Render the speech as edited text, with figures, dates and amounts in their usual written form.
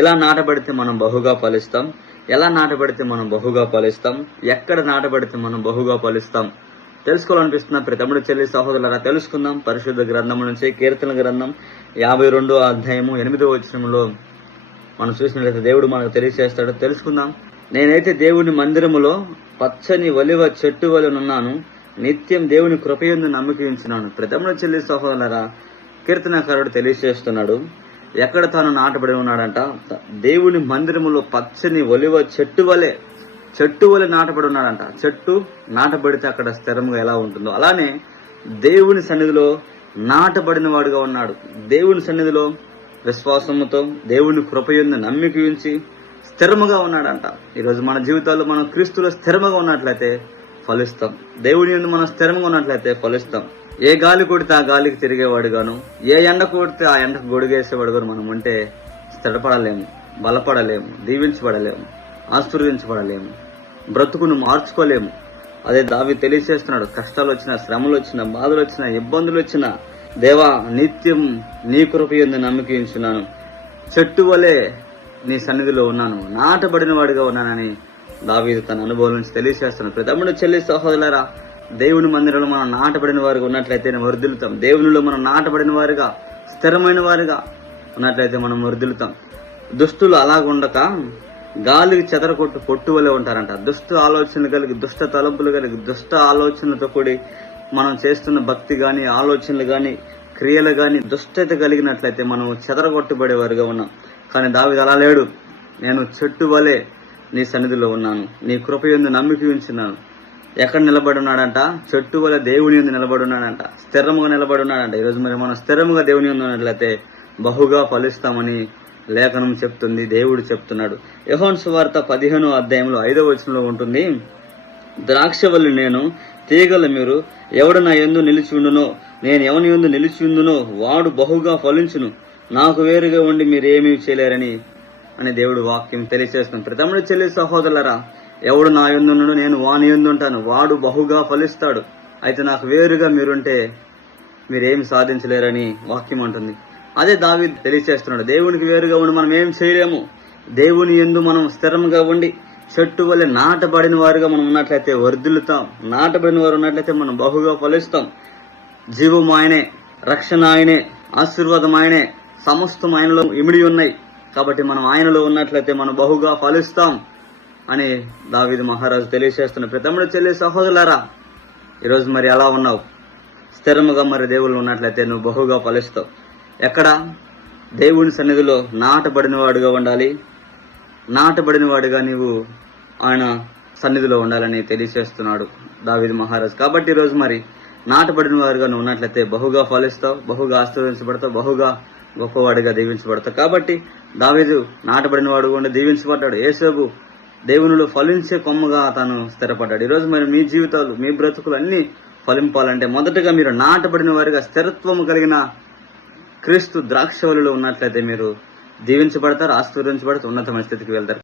ఎలా నాటబడితే మనం బహుగా ఫలిస్తాం, ఎలా నాటబడితే మనం బహుగా ఫలిస్తాం, ఎక్కడ నాటబడితే మనం బహుగా ఫలిస్తాం తెలుసుకోవాలనిపిస్తున్న ప్రతి తమ్ముడు చెల్లి సహోదరులారా తెలుసుకుందాం. పరిశుద్ధ గ్రంథం నుంచి కీర్తన గ్రంథం 52వ అధ్యాయము 8వ వచనంలో మనం చూసినట్లయితే దేవుడు మనకు తెలియజేస్తాడు. తెలుసుకుందాం. నేనైతే దేవుని మందిరములో పచ్చని ఒలివ చెట్టు వలెనున్నాను, నిత్యం దేవుని కృపయందు నమ్మిక ఉంచున్నాను. ప్రతి తమ్ముడు చెల్లి సహోదరులారా కీర్తనకారుడు తెలియజేస్తున్నాడు ఎక్కడ తాను నాటబడి ఉన్నాడంట. దేవుని మందిరములో పచ్చని ఒలివ చెట్టు వలె నాటబడి ఉన్నాడంట. చెట్టు నాటబడితే అక్కడ స్థిరంగా ఎలా ఉంటుందో అలానే దేవుని సన్నిధిలో నాటబడిన వాడుగా ఉన్నాడు. దేవుని సన్నిధిలో విశ్వాసముతో దేవుని కృపయందు నమ్మిక ఉంచి స్థిరముగా ఉన్నాడంట. ఈరోజు మన జీవితాల్లో మనం క్రీస్తులో స్థిరముగా ఉన్నట్లయితే ఫలిస్తాం. దేవుని యందు మనం స్థిరంగా ఉన్నట్లయితే ఫలిస్తాం. ఏ గాలి కొడితే ఆ గాలికి తిరిగేవాడు గాను, ఏ ఎండ కొడితే ఆ ఎండకు గొడుగేసేవాడు గాను మనం ఉంటే స్థిరపడలేము, బలపడలేము, దీవించబడలేము, ఆశీర్వదించబడలేము, బ్రతుకును మార్చుకోలేము. అదే దావీదు తెలియజేస్తున్నాడు. కష్టాలు వచ్చినా, శ్రమలు వచ్చినా, బాధలు వచ్చినా, ఇబ్బందులు వచ్చినా, దేవా నిత్యం నీ కృపయందు నమ్మిక ఉంచున్నాను, చెట్టు వలె నీ సన్నిధిలో ఉన్నాను, నాటబడిన వాడిగా ఉన్నానని దావీదు తన అనుభవం నుంచి తెలియజేస్తున్నాడు. ప్రతి తమ్ముడు చెల్లి సహోదరులారా దేవుని మందిరంలో మనం నాటబడిన వారిగా ఉన్నట్లయితే వర్ధిల్లుతాం. దేవునిలో మనం నాటబడిన వారిగా స్థిరమైన వారిగా ఉన్నట్లయితే మనం వర్ధిల్లుతాం. దుష్టులు అలాగుండక గాలికి చెదరకొట్టు పొట్టు వలె ఉంటారంట. దుష్ట ఆలోచనలు కలిగి, దుష్ట తలంపులు కలిగి, దుష్ట ఆలోచనలతో కూడి మనం చేస్తున్న భక్తి గాని, ఆలోచనలు గాని, క్రియలు గాని దుష్టత కలిగినట్లయితే మనం చెదరగొట్టబడే వారిగా ఉన్నాం. కానీ దావీదు అలా లేడు. నేను చెట్టు వలె నీ సన్నిధిలో ఉన్నాను, నీ కృపయందు నమ్మిక ఉంచున్నాను. ఎక్కడ నిలబడి ఉన్నాడంట? చెట్టు వల్ల దేవుని యందు నిలబడి ఉన్నాడంట, స్థిరముగా నిలబడి ఉన్నాడంట. ఈరోజు మరి మనం స్థిరముగా దేవుని యందు ఉన్నట్లయితే బహుగా ఫలిస్తామని లేఖనం చెప్తుంది, దేవుడు చెప్తున్నాడు. యోహాను సువార్త 15వ అధ్యాయంలో 5వ వచనంలో ఉంటుంది, ద్రాక్షవల్లి నేను, తీగల మీరు, ఎవడు నా యందు నిలిచి ఉండునో, నేను ఎవని యందు నిలిచి ఉండునో వాడు బహుగా ఫలించును, నాకు వేరుగా ఉండి మీరు ఏమీ చేయలేరని అని దేవుడు వాక్యం తెలియజేస్తుంది. ప్రతి తమ్ముడు చెల్లి సహోదరులారా ఎవడు నా యందున్నాడో నేను వాని యందు ఉంటాను, వాడు బహుగా ఫలిస్తాడు. అయితే నాకు వేరుగా మీరుంటే మీరేమి సాధించలేరని వాక్యం అంటుంది. అదే దావీదు తెలియజేస్తున్నాడు. దేవునికి వేరుగా ఉండి మనం ఏం చేయలేము. దేవుని యందు మనం స్థిరంగా ఉండి చెట్టు వల్ల నాటబడిన వారుగా మనం ఉన్నట్లయితే వర్ధిల్లుతాం. నాటబడిన వారు ఉన్నట్లయితే మనం బహుగా ఫలిస్తాం. జీవం ఆయనే, రక్షణ ఆయనే, ఆశీర్వాదం ఆయనే, సమస్తం ఆయనలో ఇమిడి ఉన్నాయి. కాబట్టి మనం ఆయనలో ఉన్నట్లయితే మనం బహుగా ఫలిస్తాం అని దావీదు మహారాజు తెలియజేస్తున్న ప్రతి తమ్ముడు చెల్లి సహోదరులారా ఈరోజు మరి ఎలా ఉన్నావు? స్థిరముగా మరి దేవుళ్ళు ఉన్నట్లయితే నువ్వు బహుగా ఫలిస్తావు. ఎక్కడ? దేవుని సన్నిధిలో నాటబడిన వాడుగా ఉండాలి. నాటబడిన వాడుగా నీవు ఆయన సన్నిధిలో ఉండాలని తెలియజేస్తున్నాడు దావీదు మహారాజు. కాబట్టి ఈరోజు మరి నాటబడిన వారుగా నువ్వు ఉన్నట్లయితే బహుగా ఫలిస్తావు, బహుగా ఆశీర్వదించబడతావు, బహుగా గొప్పవాడిగా దీవించబడతావు. కాబట్టి దావీదు నాటబడిన వాడుగా ఉండి దీవించబడ్డాడు. యేసేపు దేవునిలో ఫలించే కొమ్మగా తాను స్థిరపడ్డాడు. ఈరోజు మరి మీ జీవితాలు, మీ బ్రతుకులు అన్ని ఫలింపాలంటే మొదటగా మీరు నాటబడిన వారిగా స్థిరత్వము కలిగిన క్రీస్తు ద్రాక్షవల్లిలో ఉన్నట్లయితే మీరు దీవించబడతారు, ఆశీర్వదించబడతారు, ఉన్నతమైన స్థితికి వెళ్తారు.